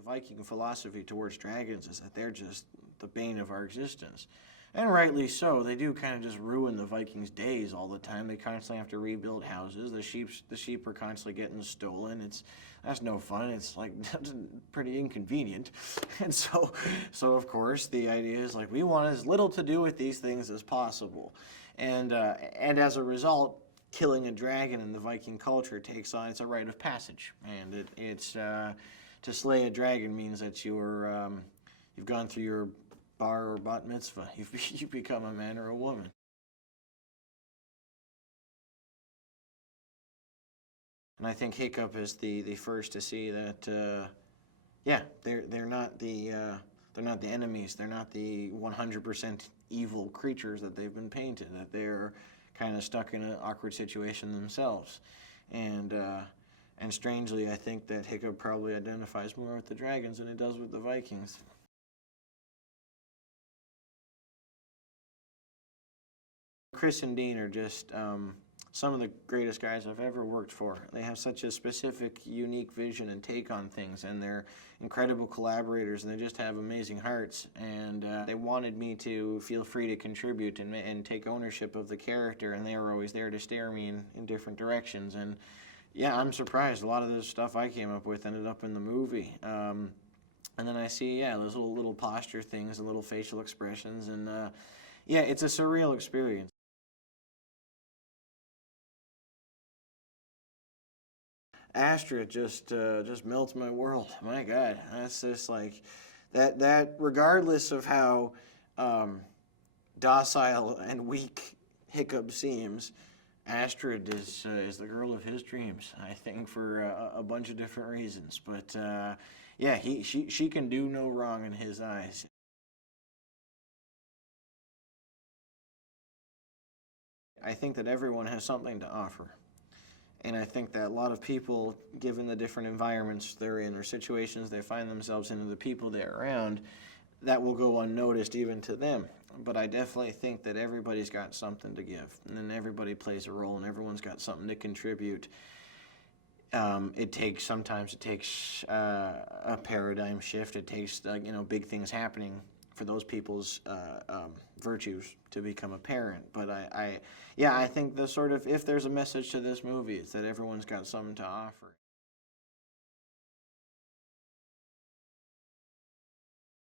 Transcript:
the Viking philosophy towards dragons is that they're just the bane of our existence. And rightly so. They do kind of just ruin the Vikings' days all the time. They constantly have to rebuild houses. The sheep are constantly getting stolen. That's no fun. It's like pretty inconvenient. And so of course the idea is like we want as little to do with these things as possible. And as a result, killing a dragon in the Viking culture takes on, it's a rite of passage. And it's to slay a dragon means that you've gone through your bar or bat mitzvah. You've become a man or a woman. And I think Hiccup is the first to see that, yeah, they're not the enemies. They're not the 100% evil creatures that they've been painted. That they're kind of stuck in an awkward situation themselves. And strangely, I think that Hiccup probably identifies more with the dragons than it does with the Vikings. Chris and Dean are just some of the greatest guys I've ever worked for. They have such a specific, unique vision and take on things, and they're incredible collaborators, and they just have amazing hearts. And they wanted me to feel free to contribute and take ownership of the character, and they were always there to steer me in different directions. And yeah, I'm surprised. A lot of the stuff I came up with ended up in the movie. And then I see, yeah, those little posture things and little facial expressions, and yeah, it's a surreal experience. Astrid just melts my world. My God, that's just like that. Regardless of how docile and weak Hiccup seems, Astrid is the girl of his dreams. I think for a bunch of different reasons. But yeah, she can do no wrong in his eyes. I think that everyone has something to offer. And I think that a lot of people, given the different environments they're in or situations they find themselves in or the people they're around, that will go unnoticed even to them. But I definitely think that everybody's got something to give, and then everybody plays a role, and everyone's got something to contribute. Sometimes it takes a paradigm shift. It takes big things happening for those people's virtues to become apparent. But I think the sort of, if there's a message to this movie, it's that everyone's got something to offer.